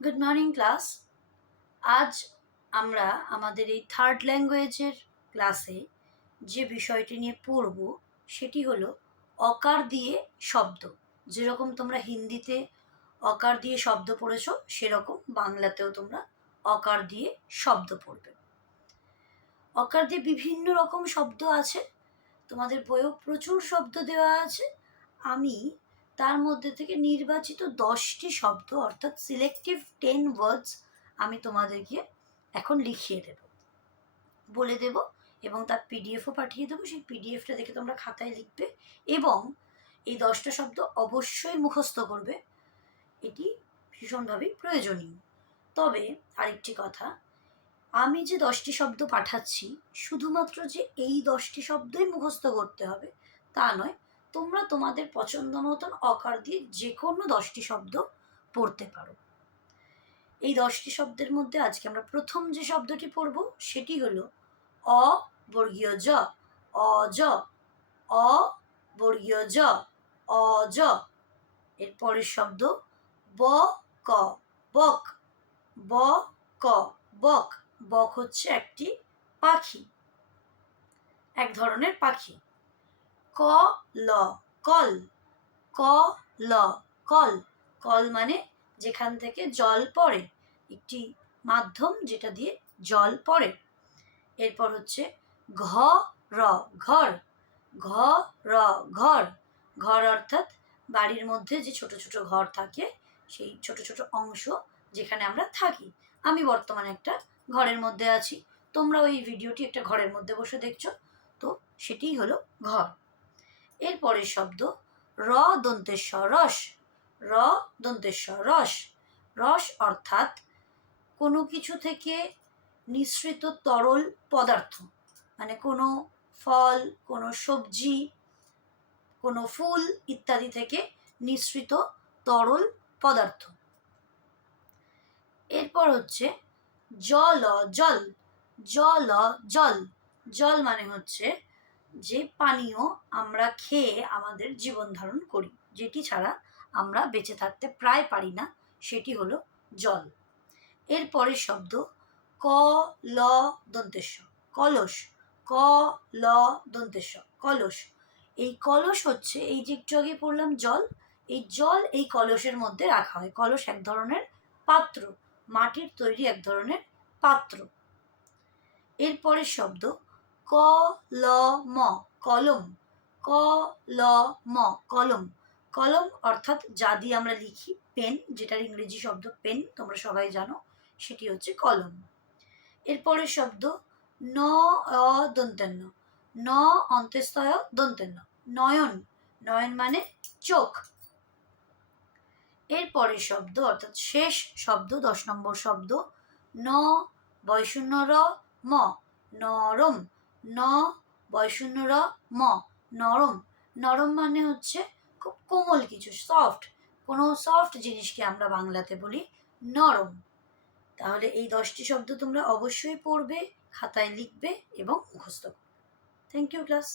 Good morning class. আজ আমরা আমাদের এই থার্ড ল্যাঙ্গুয়েজের ক্লাসে যে বিষয়টি নিয়ে পড়ব সেটি হলো অকার দিয়ে শব্দ। যেরকম তোমরা হিন্দিতে অকার দিয়ে শব্দ পড়েছো, সেরকম বাংলাতেও তোমরা অকার দিয়ে শব্দ পড়বে। অকার দিয়ে বিভিন্ন রকম শব্দ আছে, তোমাদের বইয়েও প্রচুর শব্দ দেওয়া আছে। আমি তার মধ্যে থেকে নির্বাচিত 10টি শব্দ অর্থাৎ সিলেক্টিভ 10 ওয়ার্ডস আমি তোমাদেরকে এখন লিখিয়ে দেব, বলে দেব এবং তার পিডিএফও পাঠিয়ে দেবো। সেই পিডিএফটা দেখে তোমরা খাতায় লিখবে এবং এই 10টা শব্দ অবশ্যই মুখস্থ করবে। এটি ভীষণভাবেই প্রয়োজনীয়। তবে আরেকটি কথা, আমি যে 10টি শব্দ পাঠাচ্ছি শুধুমাত্র যে এই 10টি শব্দই মুখস্থ করতে হবে তা নয়, তোমরা তোমাদের পছন্দ মতন অকার দিয়ে যে কোনো 10টি শব্দ পড়তে পারো। এই 10টি শব্দের মধ্যে আজকে আমরা প্রথম যে শব্দটি পড়ব সেটি হলো অ বর্গীয় জ, অজ, অ বর্গীয় জ, অজ। এর পরের শব্দ ব ক, বক, ব ক, বক। বক হচ্ছে একটি পাখি, এক ধরনের পাখি। ক ল, কল, ক ল, কল। কল মানে যেখান থেকে জল পড়ে, একটি মাধ্যম যেটা দিয়ে জল পড়ে। এরপর হচ্ছে ঘ র, ঘর, ঘ র, ঘর। ঘর অর্থাৎ বাড়ির মধ্যে যে ছোট ছোট ঘর থাকে, সেই ছোট ছোট অংশ যেখানে আমরা থাকি। আমি বর্তমানে একটা ঘরের মধ্যে আছি, তোমরা ওই ভিডিওটি একটা ঘরের মধ্যে বসে দেখছো, তো সেটিই হলো ঘর। এরপরের শব্দ র দন্তেশ্বর, রস, র দন্তেশ্বর, রস। রস অর্থাৎ কোনো কিছু থেকে নিঃসৃত তরল পদার্থ, মানে কোনো ফল, কোনো সবজি, কোনো ফুল ইত্যাদি থেকে নিঃসৃত তরল পদার্থ। এরপর হচ্ছে জল, জল, জল, জল। জল মানে হচ্ছে যে পানীয় আমরা খেয়ে আমাদের জীবন ধারণ করি, যেটি ছাড়া আমরা বেঁচে থাকতে প্রায় পারি না, সেটি হলো জল। এর পরের শব্দ ক ল দন্তেশ্ব, কলস, ক ল দন্তেশ্ব, কলস। এই কলস হচ্ছে এই যে একটু আগে পড়লাম জল, এই জল এই কলসের মধ্যে রাখা হয়। কলস এক ধরনের পাত্র, মাটির তৈরি এক ধরনের পাত্র। এরপরের শব্দ ক ল ম, কলম, ক ল ম, কলম। কলম অর্থাৎ যা দিয়ে আমরা লিখি, পেন, যেটার ইংরেজি শব্দ পেন, তোমরা সবাই জানো, সেটি হচ্ছে কলম। এরপরের শব্দ ন অ দন্তেন্ন, ন অন্ত্যেস্তয় দন্তেন্ন, নয়ন। নয়ন মানে চোখ। এরপরের শব্দ অর্থাৎ শেষ শব্দ, 10 নম্বর শব্দ ন বয়শূন্য র ম, নরম, ন বয়শূন্য র ম, নরম। নরম মানে হচ্ছে খুব কোমল কিছু, সফট, কোনো সফট জিনিসকে আমরা বাংলাতে বলি নরম। তাহলে এই 10টি শব্দ তোমরা অবশ্যই পড়বে, খাতায় লিখবে এবং মুখস্থ করবে। Thank you class.